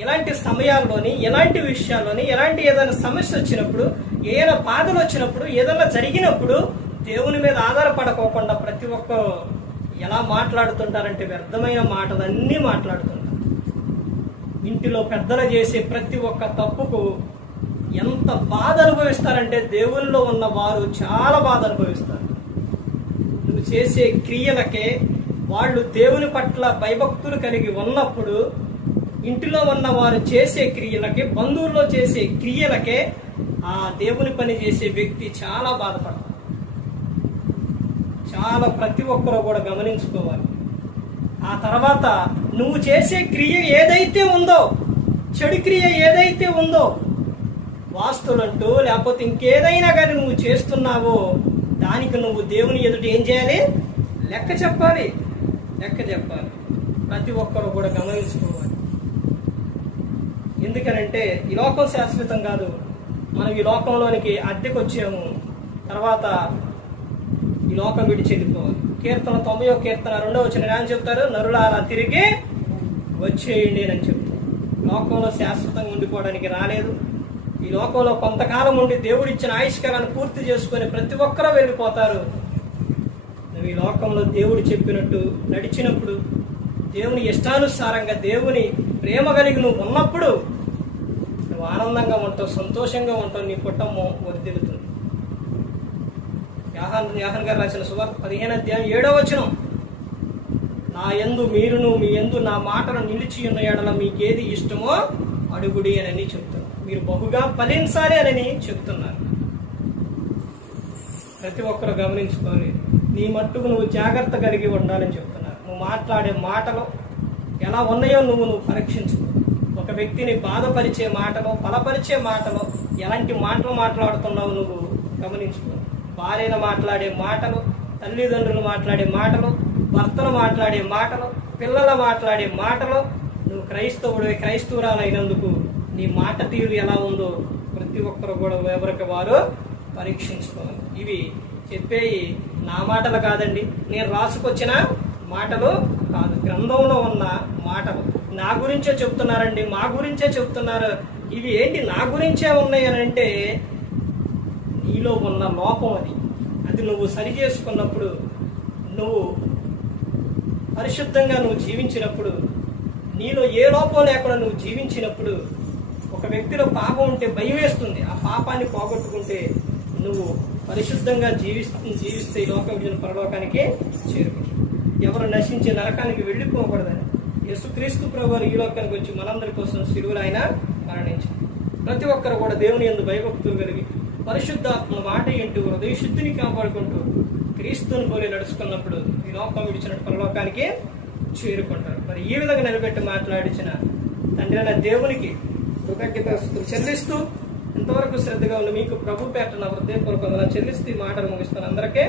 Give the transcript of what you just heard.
ఇలాంటి సమయాల్లోని ఎలాంటి విషయాల్లోని ఎలాంటి ఏదైనా సమస్య వచ్చినప్పుడు ఏదైనా బాధలు వచ్చినప్పుడు ఏదైనా జరిగినప్పుడు దేవుని మీద ఆధారపడకోకుండా ప్రతి ఒక్కరు ఎలా మాట్లాడుతుంటారంటే వ్యర్థమైన మాటలన్నీ మాట్లాడుతుంటారు. ఇంటిలో పెద్దలు చేసే ప్రతి ఒక్క తప్పుకు ఎంత బాధ అనుభవిస్తారంటే దేవుల్లో ఉన్న వారు చాలా బాధ అనుభవిస్తారు. నువ్వు చేసే క్రియలకే వాళ్ళు దేవుని పట్ల భయభక్తులు కలిగి ఉన్నప్పుడు ఇంటిలో ఉన్న వారు చేసే క్రియలకి బంధువుల్లో చేసే క్రియలకే ఆ దేవుని పని చేసే వ్యక్తి చాలా బాధపడతాడు. చాలా ప్రతి ఒక్కరూ కూడా గమనించుకోవాలి. ఆ తర్వాత నువ్వు చేసే క్రియ ఏదైతే ఉందో చెడు క్రియ ఏదైతే ఉందో వాస్తులంటూ లేకపోతే ఇంకేదైనా కానీ నువ్వు చేస్తున్నావో దానికి నువ్వు దేవుని ఎదుట ఏం చేయాలి? లెక్క చెప్పాలి. లెక్క చెప్పాలి. ప్రతి ఒక్కరు కూడా గమనించుకోవాలి. ఎందుకనంటే ఈ లోకం శాశ్వతం కాదు. మనం ఈ లోకంలోనికి అద్దెకు వచ్చాము తర్వాత ఈ లోకం విడి వెళ్ళిపోవాలి కీర్తన తొంభయో కీర్తన రెండో వచ్చిన ఏమని చెప్తారు? నరులారా తిరిగి వచ్చేయండి అని చెప్తారు. లోకంలో శాశ్వతంగా ఉండిపోవడానికి రాలేదు. ఈ లోకంలో కొంతకాలం ఉండి దేవుడిచ్చిన ఆయుష్కారాన్ని పూర్తి చేసుకొని ప్రతి ఒక్కరూ వెళ్ళిపోతారు. నువ్వు ఈ లోకంలో దేవుడు చెప్పినట్టు నడిచినప్పుడు దేవుని ఇష్టానుసారంగా దేవుని ప్రేమ కలిగి నువ్వు ఉన్నప్పుడు నువ్వు ఆనందంగా ఉంటావు సంతోషంగా ఉంటావు నీ కుటుంబం వర్దిలుతుంది యాహన్ యాహన్ గారు రాసిన సువార్త పదిహేను అధ్యాయం ఏడో వచనం. నా యందు మీరును మీ యందు నా మాటను నిలిచి ఉన్న ఎడల మీకేది ఇష్టమో అడుగుడి అని చెప్తున్నారు. మీరు బహుగా ఫలించాలి అని చెప్తున్నారు. ప్రతి ఒక్కరు గమనించుకోవాలి. నీ మట్టుకు నువ్వు జాగ్రత్త కలిగి ఉండాలని చెప్తున్నారు. నువ్వు మాట్లాడే మాటలు ఎలా ఉన్నాయో నువ్వు నువ్వు పరీక్షించు. ఒక వ్యక్తిని బాధపరిచే మాటలు బలపరిచే మాటలు ఎలాంటి మాటలు మాట్లాడుతున్నావు నువ్వు గమనించుకో. భార్యను మాట్లాడే మాటలు తల్లిదండ్రులు మాట్లాడే మాటలు భర్తలు మాట్లాడే మాటలు పిల్లలు మాట్లాడే మాటలు నువ్వు క్రైస్తవుడు క్రైస్తవురాలైనందుకు నీ మాట తీరు ఎలా ఉందో ప్రతి ఒక్కరు కూడా ఎవరికి వారు పరీక్షించుకోవాలి. ఇవి చెప్పేవి నా మాటలు కాదండి. నేను రాసుకొచ్చిన మాటలు కాదు. గ్రంథంలో ఉన్న మాటలు. నా గురించే చెప్తున్నారండి మా గురించే చెప్తున్నారు. ఇవి ఏంటి నా గురించే ఉన్నాయి అని అంటే నీలో ఉన్న లోపం అది. అది నువ్వు సరి చేసుకున్నప్పుడు నువ్వు పరిశుద్ధంగా నువ్వు జీవించినప్పుడు నీలో ఏ లోపం లేకుండా నువ్వు జీవించినప్పుడు ఒక వ్యక్తిలో పాపం ఉంటే భయం వేస్తుంది. ఆ పాపాన్ని పోగొట్టుకుంటే నువ్వు పరిశుద్ధంగా జీవిస్తూ జీవిస్తే ఈ లోకం పరలోకానికి చేరుకుంటావు ఎవరు నశించే నరకానికి వెళ్ళిపోకూడదని. యేసుక్రీస్తు ప్రభు ఈ లోకానికి వచ్చి మనందరి కోసం సిరువులు ఆయన మరణించారు ప్రతి ఒక్కరు కూడా దేవుని ఎందు భయభక్తులు కలిగి పరిశుద్ధాత్మ మాట ఇంటూ హృదయ శుద్ధిని కాపాడుకుంటూ క్రీస్తుని పోలి నడుచుకున్నప్పుడు ఈ లోకం విడిచినట్టు పరలోకానికి చేరుకుంటారు. మరి ఈ విధంగా నిలబెట్టి మాట్లాడించిన తండ్రి అయిన దేవునికి కృతజ్ఞత చెల్లిస్తూ ఎంతవరకు శ్రద్ధగా ఉన్న మీకు ప్రభు పేట నా హృదయపూర్వకంగా చెల్లిస్తూ ఈ మాటలు ముగిస్తాను. అందరికీ